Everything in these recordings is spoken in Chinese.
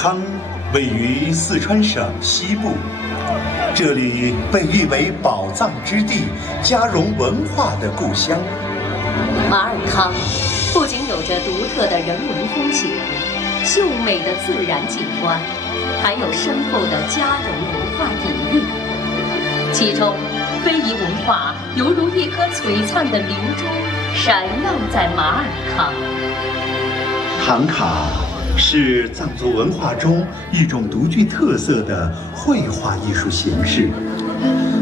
康位于四川省西部，这里被誉为宝藏之地、嘉绒文化的故乡。马尔康不仅有着独特的人文风情、秀美的自然景观，还有深厚的嘉绒文化底蕴。其中，非遗文化犹如一颗璀璨的明珠，闪耀在马尔康。唐卡是藏族文化中一种独具特色的绘画艺术形式，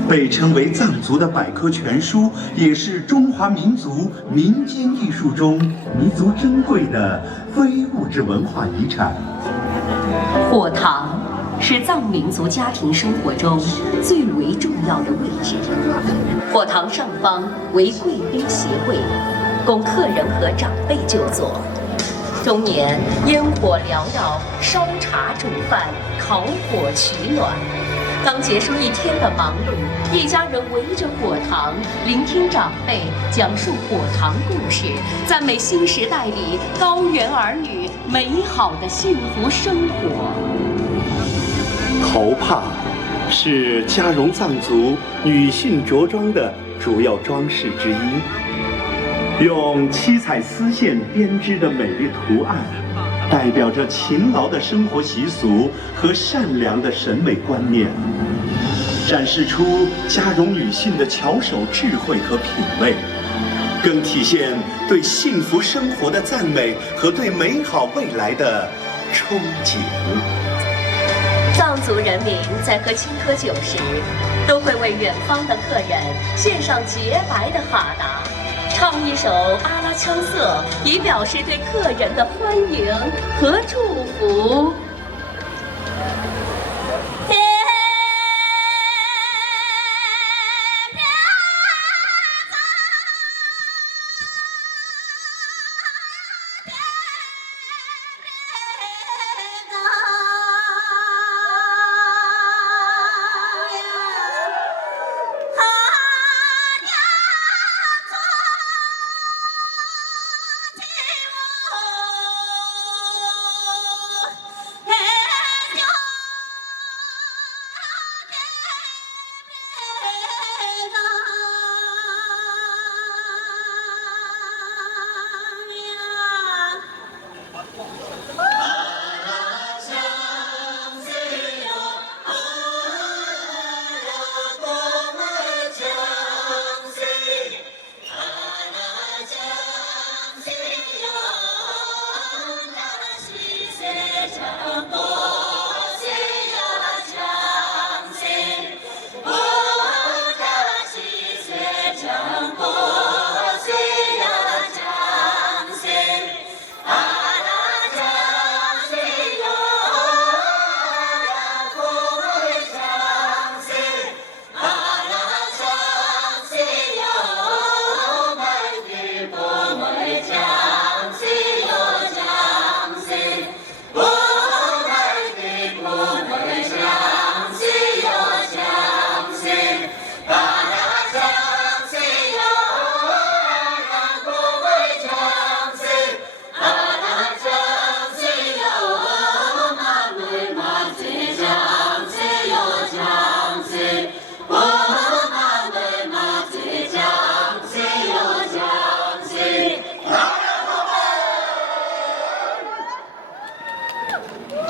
被称为藏族的百科全书，也是中华民族民间艺术中弥足珍贵的非物质文化遗产。火塘是藏民族家庭生活中最为重要的位置。火塘上方为贵宾席位，供客人和长辈就坐。中年烟火缭绕，烧茶煮饭，烤火取暖。刚结束一天的忙碌，一家人围着火塘，聆听长辈讲述火塘故事，赞美新时代里高原儿女美好的幸福生活。头帕是嘉绒藏族女性着装的主要装饰之一，用七彩丝线编织的美丽图案，代表着勤劳的生活习俗和善良的审美观念，展示出嘉绒女性的巧手智慧和品味，更体现对幸福生活的赞美和对美好未来的憧憬。藏族人民在喝青稞酒时，都会为远方的客人献上洁白的哈达，唱一首阿拉羌瑟，以表示对客人的欢迎和祝福。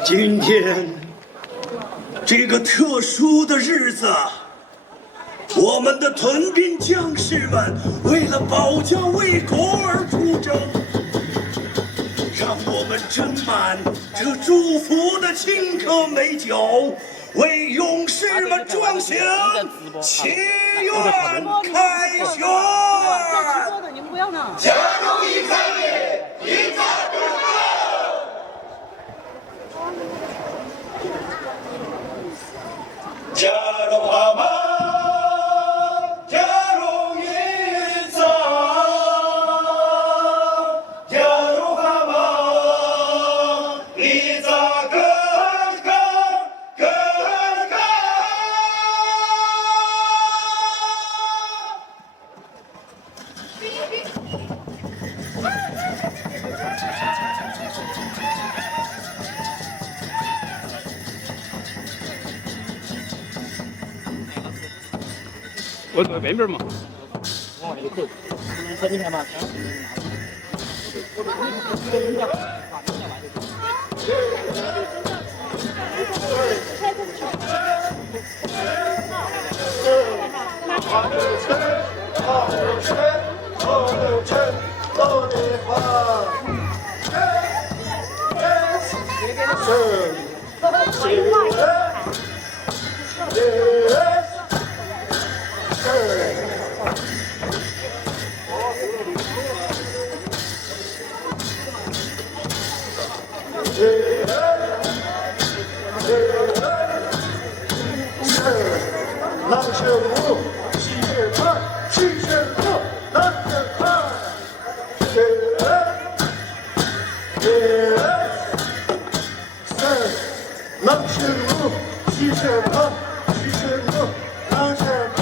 今天这个特殊的日子，我们的屯兵将士们为了保家卫国而出征，让我们斟满这祝福的青稞美酒，为勇士们壮行祈愿凯旋。嘉绒一开业，一战不胜。嘉绒阿妈，嘉绒一藏，嘉绒阿妈，你咋个个个个？我坐边边嘛。往那个走，和你看嘛，南拳五，西拳八，西拳六，南拳八，三，南拳五，西拳八，西拳六，南拳八，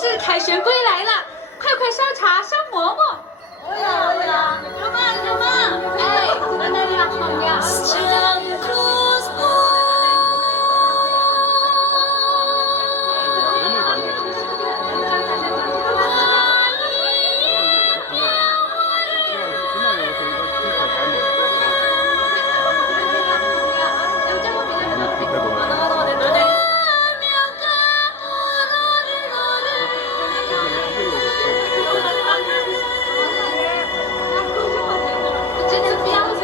是凯旋归来了，快快烧茶烧馍馍。我呀，干嘛？哎，那里啊，好呀。真的不要紧。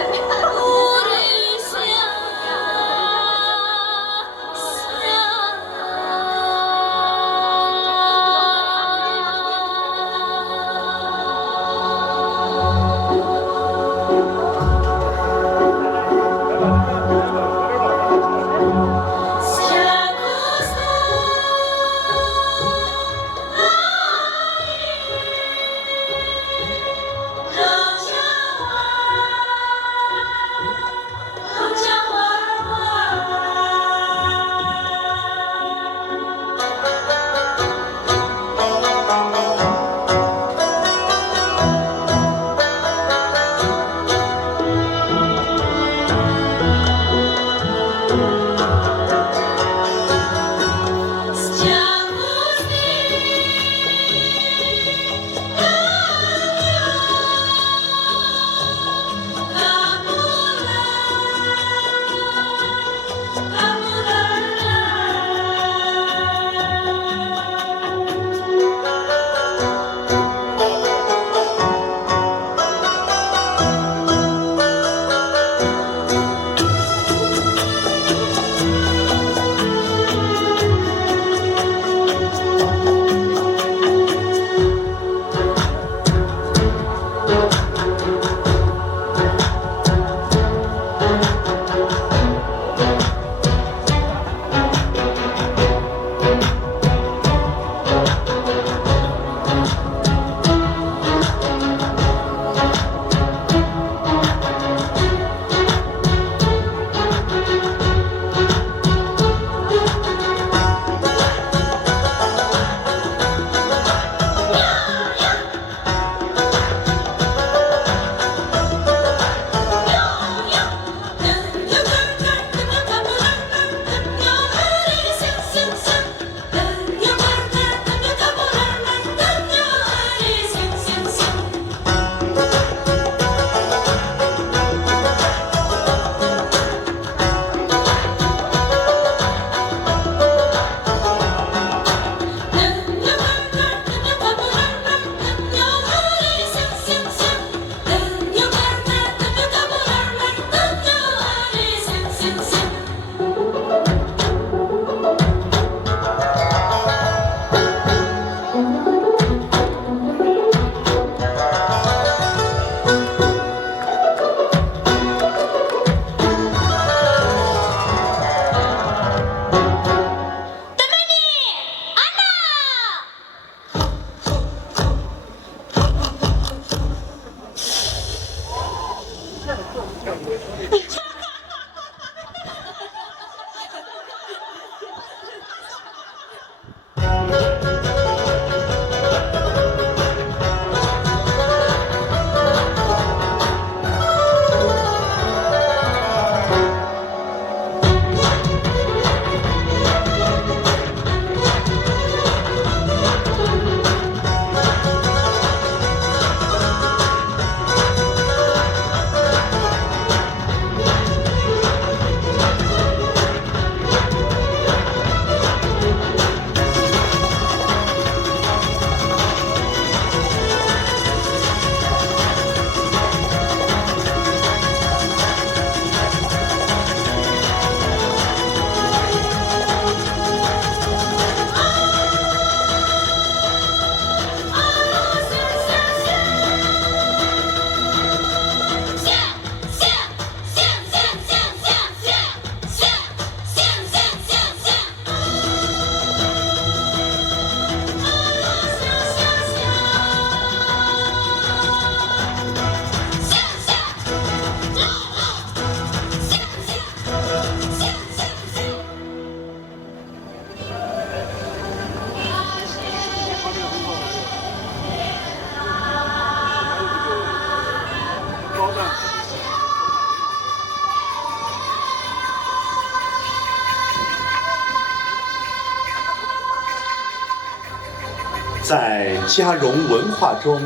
在嘉绒文化中，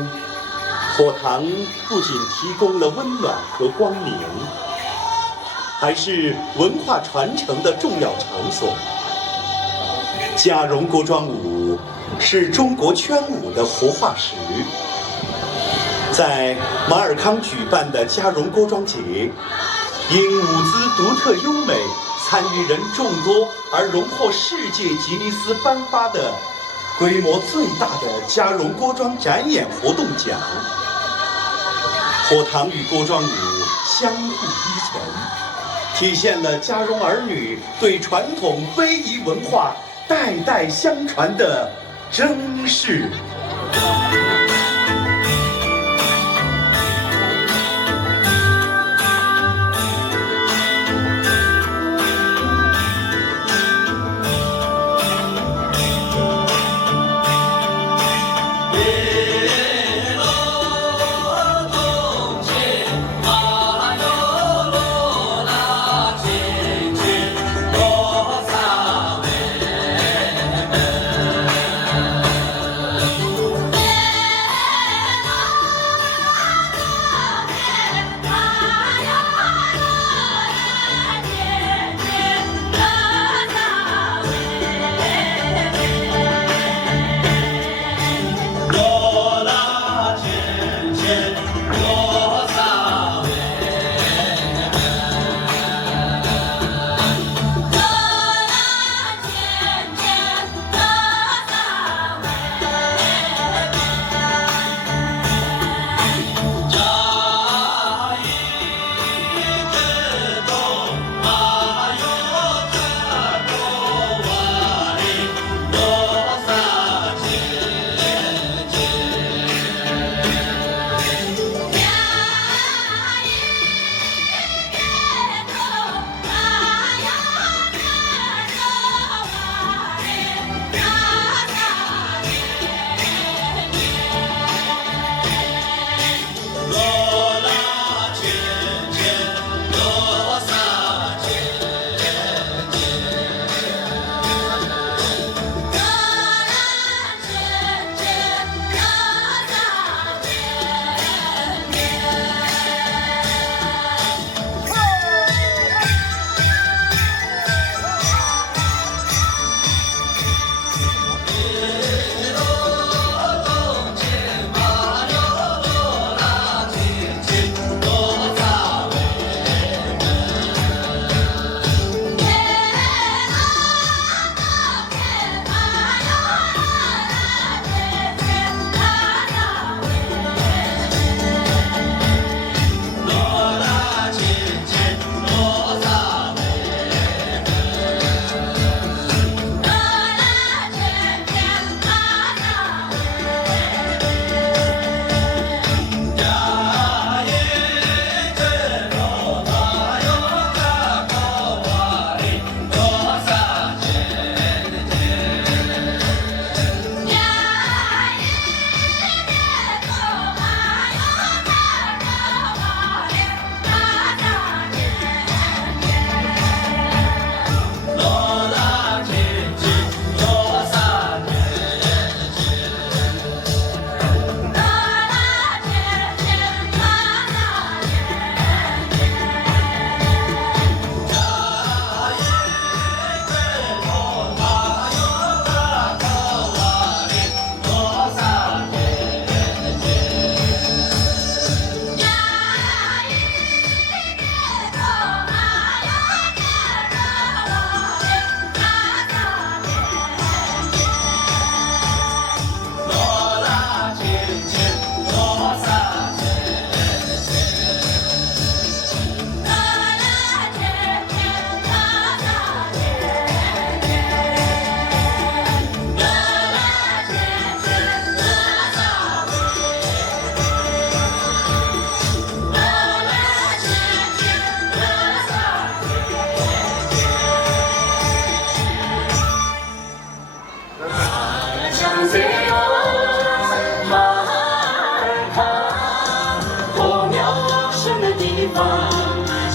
火塘不仅提供了温暖和光明，还是文化传承的重要场所。嘉绒锅庄舞是中国圈舞的活化石。在马尔康举办的嘉绒锅庄节，因舞姿独特优美、参与人众多而荣获世界吉尼斯颁发的规模最大的嘉绒锅庄展演活动奖。火塘与锅庄舞相互依存，体现了嘉绒儿女对传统非遗文化代代相传的珍视。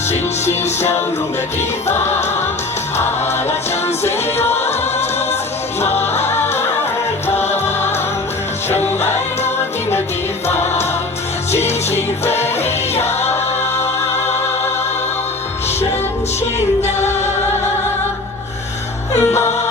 欣欣向荣的地方，阿拉江水哟，马尔康，情飞扬，深情的梦。